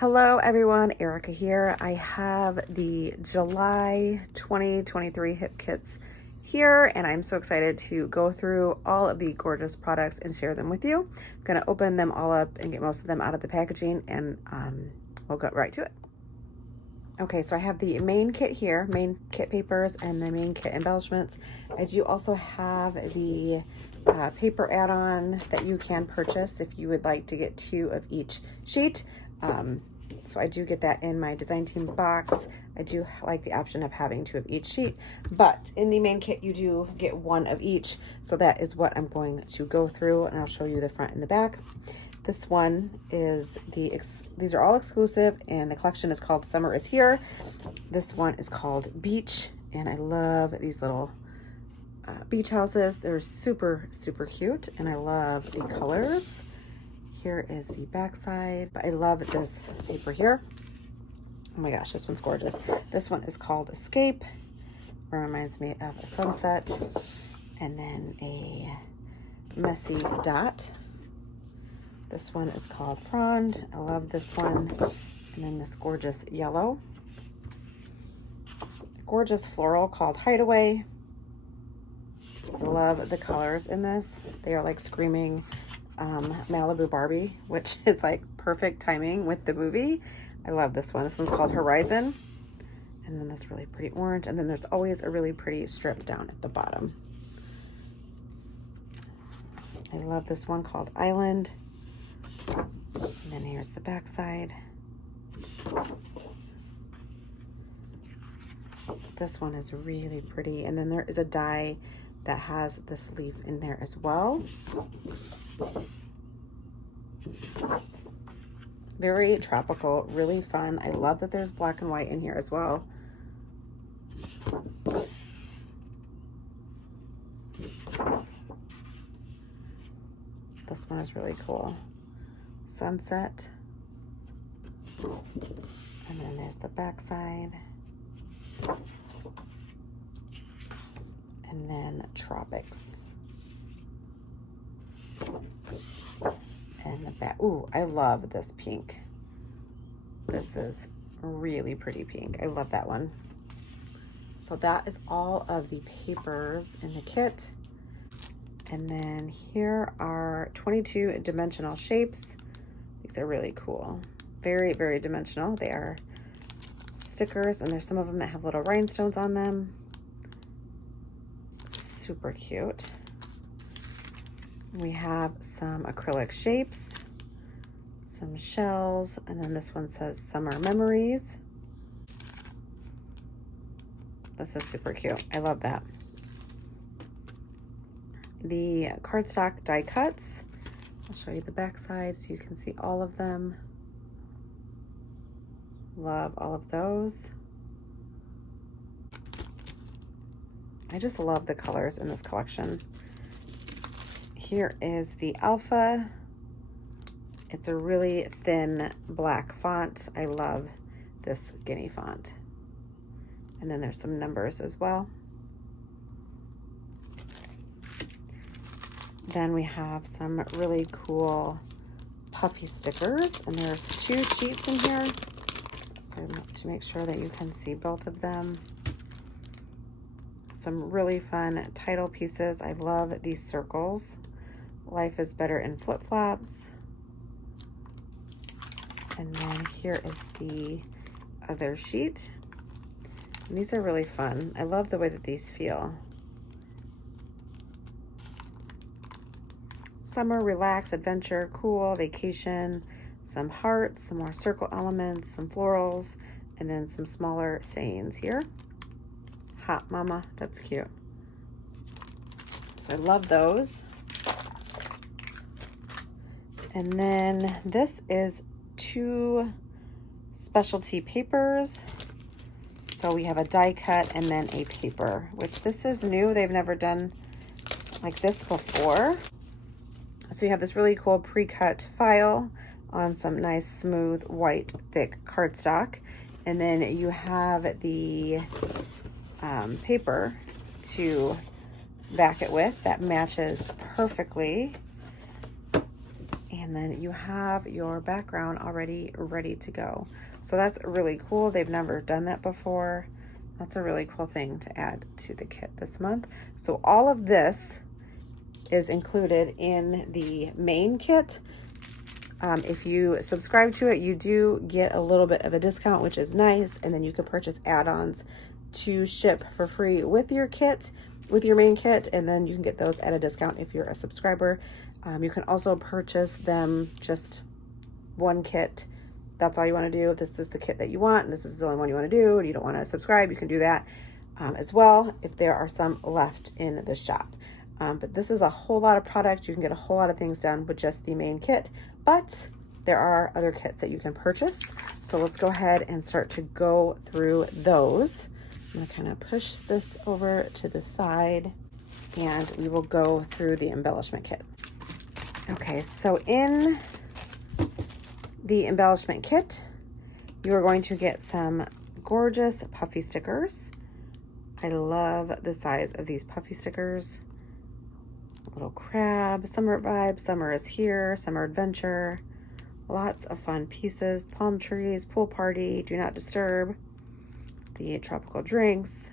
Hello everyone, Erica here. I have the July 2023 Hip Kits here, and I'm so excited to go through all of the gorgeous products and share them with you. I'm gonna open them all up and get most of them out of the packaging, and we'll get right to it. Okay, so I have the main kit here, main kit papers and the main kit embellishments. I do also have the paper add-on that you can purchase if you would like to get 2 of each sheet. So I do get that in my design team box. I do like the option of having 2 of each sheet, but in the main kit you do get 1 of each. So that is what I'm going to go through, and I'll show you the front and the back. This one is these are all exclusive, and the collection is called Summer is Here. This one is called Beach, and I love these little beach houses. They're super, super cute, and I love the colors. Here is the back side, but I love this paper here. Oh my gosh, this one's gorgeous. This one is called Escape. It reminds me of a sunset, and then a messy dot. This one is called Frond. I love this one. And then this gorgeous yellow. Gorgeous floral called Hideaway. I love the colors in this. They are like screaming Malibu Barbie, which is like perfect timing with the movie. I love this one. This one's called Horizon. And then this really pretty orange. And then there's always a really pretty strip down at the bottom. I love this one called Island. And then here's the back side. This one is really pretty. And then there is a die that has this leaf in there as well. Very tropical, really fun. I love that there's black and white in here as well. This one is really cool. Sunset. And then there's the back side. And then Tropics. And the back. Ooh, I love this pink. This is really pretty pink. I love that one. So that is all of the papers in the kit. And then here are 22 dimensional shapes. These are really cool. Very, very dimensional. They are stickers, and there's some of them that have little rhinestones on them. Super cute. We have some acrylic shapes, some shells, and then this one says Summer Memories. This is super cute. I love that. The cardstock die cuts. I'll show you the back side so you can see all of them. Love all of those. I just love the colors in this collection. Here is the Alpha. It's a really thin black font. I love this Guinea font. And then there's some numbers as well. Then we have some really cool puffy stickers, and there's 2 sheets in here, so to make sure that you can see both of them. Some really fun title pieces. I love these circles. Life is better in flip-flops. And then here is the other sheet. And these are really fun. I love the way that these feel. Summer, relax, adventure, cool, vacation, some hearts, some more circle elements, some florals, and then some smaller sayings here. Hot mama, that's cute. So I love those. And then this is 2 specialty papers. So we have a die cut and then a paper, which this is new. They've never done like this before. So you have this really cool pre-cut file on some nice smooth white thick cardstock, and then you have the paper to back it with that matches perfectly. And And then you have your background already ready to go. So that's really cool. They've never done that before. That's a really cool thing to add to the kit this month. So all of this is included in the main kit. If you subscribe to it, you do get a little bit of a discount, which is nice. And then you can purchase add-ons to ship for free with your kit, with your main kit. And then you can get those at a discount if you're a subscriber. You can also purchase them just one kit. That's all you want to do. If this is the kit that you want, and this is the only one you want to do, and you don't want to subscribe, you can do that as well if there are some left in the shop. But this is a whole lot of product. You can get a whole lot of things done with just the main kit, but there are other kits that you can purchase. So let's go ahead and start to go through those. I'm gonna kind of push this over to the side and we will go through the embellishment kit. Okay, so in the embellishment kit, you are going to get some gorgeous puffy stickers. I love the size of these puffy stickers. Little crab, summer vibe, summer is here, summer adventure. Lots of fun pieces, palm trees, pool party, do not disturb, the tropical drinks.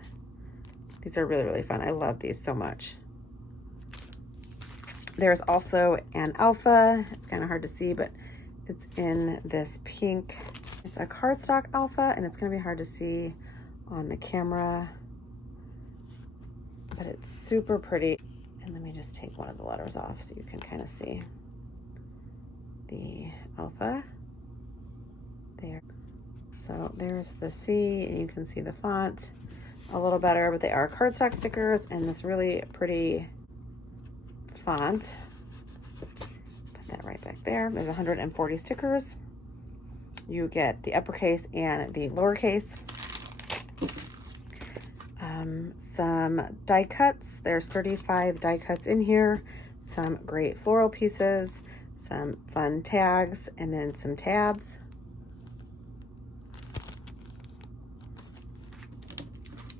These are really, really fun. I love these so much. There's also an alpha. It's kind of hard to see, but it's in this pink. It's a cardstock alpha, and it's going to be hard to see on the camera, but it's super pretty. And let me just take one of the letters off so you can kind of see the alpha there. So there's the C, and you can see the font a little better, but they are cardstock stickers in this really pretty font. Put that right back there. There's 140 stickers. You get the uppercase and the lowercase. Some die cuts. There's 35 die cuts in here. Some great floral pieces, some fun tags, and then some tabs.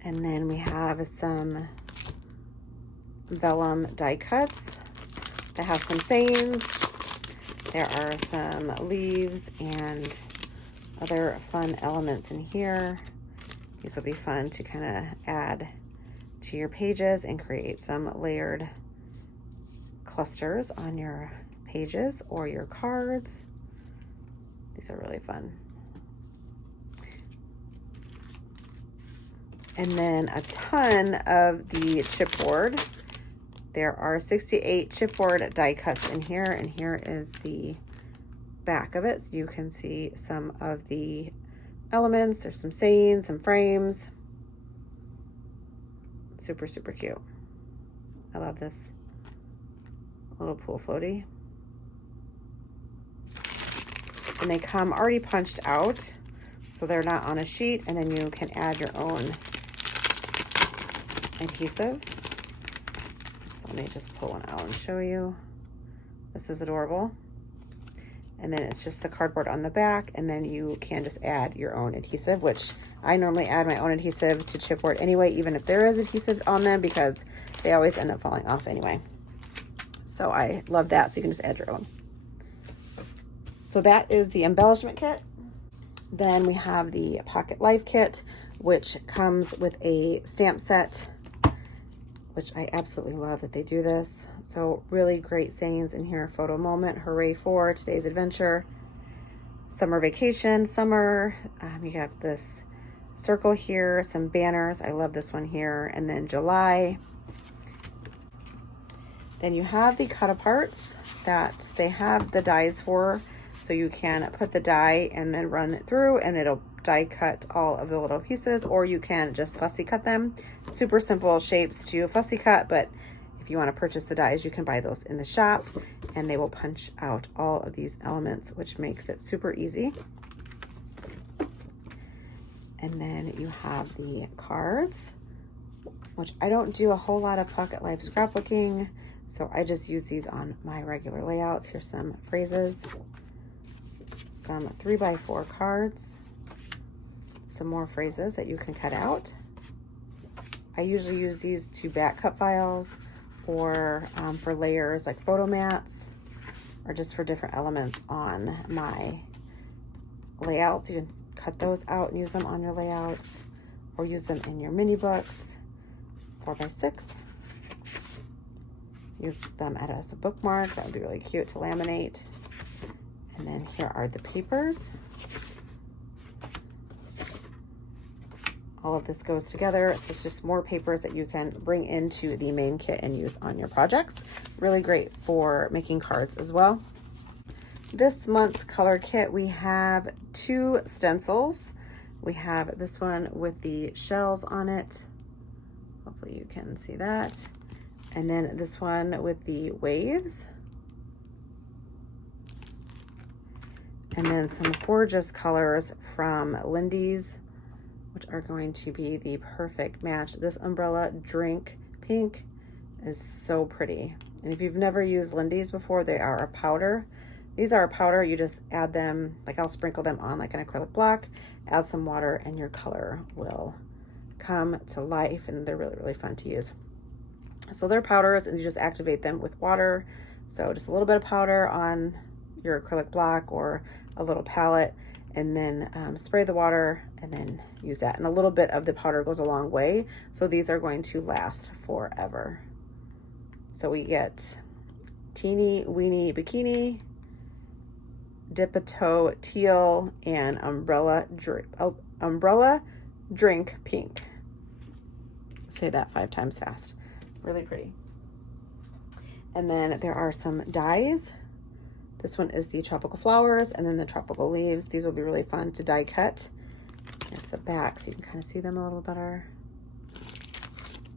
And then we have some vellum die cuts that have some sayings. There are some leaves and other fun elements in here. These will be fun to kind of add to your pages and create some layered clusters on your pages or your cards. These are really fun. And then a ton of the chipboard. There are 68 chipboard die cuts in here, and here is the back of it, so you can see some of the elements. There's some sayings, some frames. Super, super cute. I love this little pool floaty. And they come already punched out, so they're not on a sheet, and then you can add your own adhesive. So let me just pull one out and show you. This is adorable. And then it's just the cardboard on the back, and then you can just add your own adhesive, which I normally add my own adhesive to chipboard anyway, even if there is adhesive on them, because they always end up falling off anyway. So I love that, so you can just add your own. So that is the embellishment kit. Then we have the Pocket Life kit, which comes with a stamp set, which I absolutely love that they do this. So really great sayings in here. Photo moment, hooray for today's adventure, summer vacation, summer. You have this circle here, some banners. I love this one here. And then July. Then you have the cut aparts that they have the dies for. So you can put the die and then run it through, and it'll die cut all of the little pieces, or you can just fussy cut them. Super simple shapes to fussy cut, but if you want to purchase the dies, you can buy those in the shop, and they will punch out all of these elements, which makes it super easy. And then you have the cards, which I don't do a whole lot of Pocket Life scrapbooking, so I just use these on my regular layouts. Here's some phrases, some 3x4 cards, some more phrases that you can cut out. I usually use these to back cut files or for layers like photo mats. or just for different elements on my layouts. You can cut those out and use them on your layouts, or use them in your mini books, 4x6. Use them as a bookmark. That would be really cute to laminate. And then here are the papers. All of this goes together, so it's just more papers that you can bring into the main kit and use on your projects. Really great for making cards as well. This month's color kit, we have 2 stencils. We have this one with the shells on it. Hopefully you can see that. And then this one with the waves. And then some gorgeous colors from Lindy's, which are going to be the perfect match. This umbrella drink pink is so pretty. And if you've never used Lindy's before, they are a powder. These are a powder, you just add them, like I'll sprinkle them on like an acrylic block, add some water, and your color will come to life, and they're really, really fun to use. So they're powders, and you just activate them with water. So just a little bit of powder on your acrylic block or a little palette, and then spray the water and then use that. And a little bit of the powder goes a long way. So these are going to last forever. So we get Teeny Weeny Bikini, Dip-a-Toe Teal, and Umbrella Drink Pink. Say that 5 times fast. Really pretty. And then there are some dies. This one is the tropical flowers, and then the tropical leaves. These will be really fun to die cut. There's the back, so you can kind of see them a little better.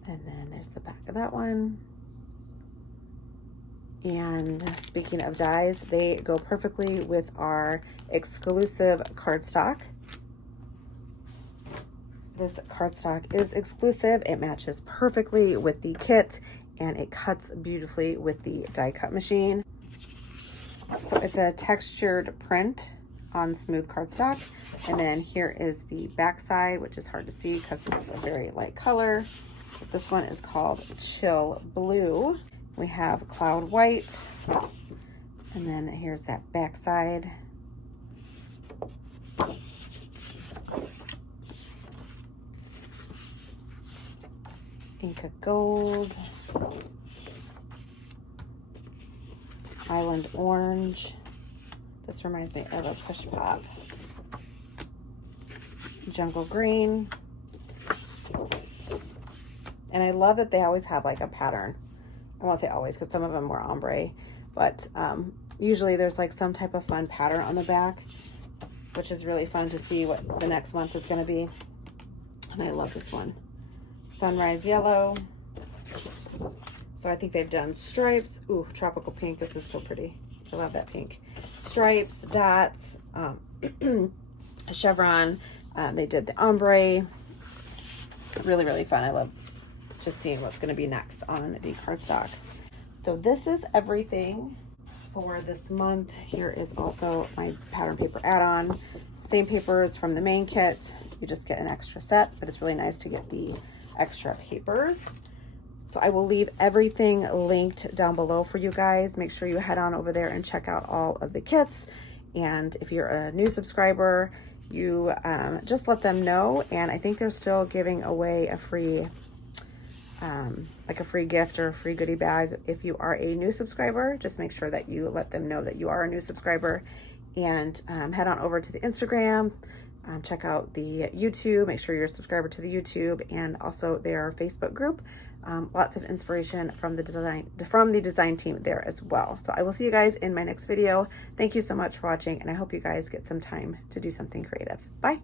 And then there's the back of that one. And speaking of dies, they go perfectly with our exclusive cardstock. This cardstock is exclusive. It matches perfectly with the kit, and it cuts beautifully with the die cut machine. So it's a textured print on smooth cardstock. And then here is the back side, which is hard to see because this is a very light color. This one is called Chill Blue. We have Cloud White. And then here's that back side. Inca Gold. Island Orange. This reminds me of a Push Pop. Jungle Green. And I love that they always have like a pattern. I won't say always because some of them were ombre, but usually there's like some type of fun pattern on the back, which is really fun to see what the next month is going to be. And I love this one. Sunrise Yellow. So I think they've done stripes. Ooh, tropical pink. This is so pretty. I love that pink. Stripes, dots, chevron. They did the ombre. Really, really fun. I love just seeing what's going to be next on the cardstock. So this is everything for this month. Here is also my pattern paper add-on. Same papers from the main kit. You just get an extra set, but it's really nice to get the extra papers. So I will leave everything linked down below for you guys. Make sure you head on over there and check out all of the kits. And if you're a new subscriber, you just let them know. And I think they're still giving away a free, like a free gift or a free goodie bag. If you are a new subscriber, just make sure that you let them know that you are a new subscriber. And head on over to the Instagram. Check out the YouTube. Make sure you're a subscriber to the YouTube, and also their Facebook group. Lots of inspiration from the design team there as well. So I will see you guys in my next video. Thank you so much for watching, and I hope you guys get some time to do something creative. Bye.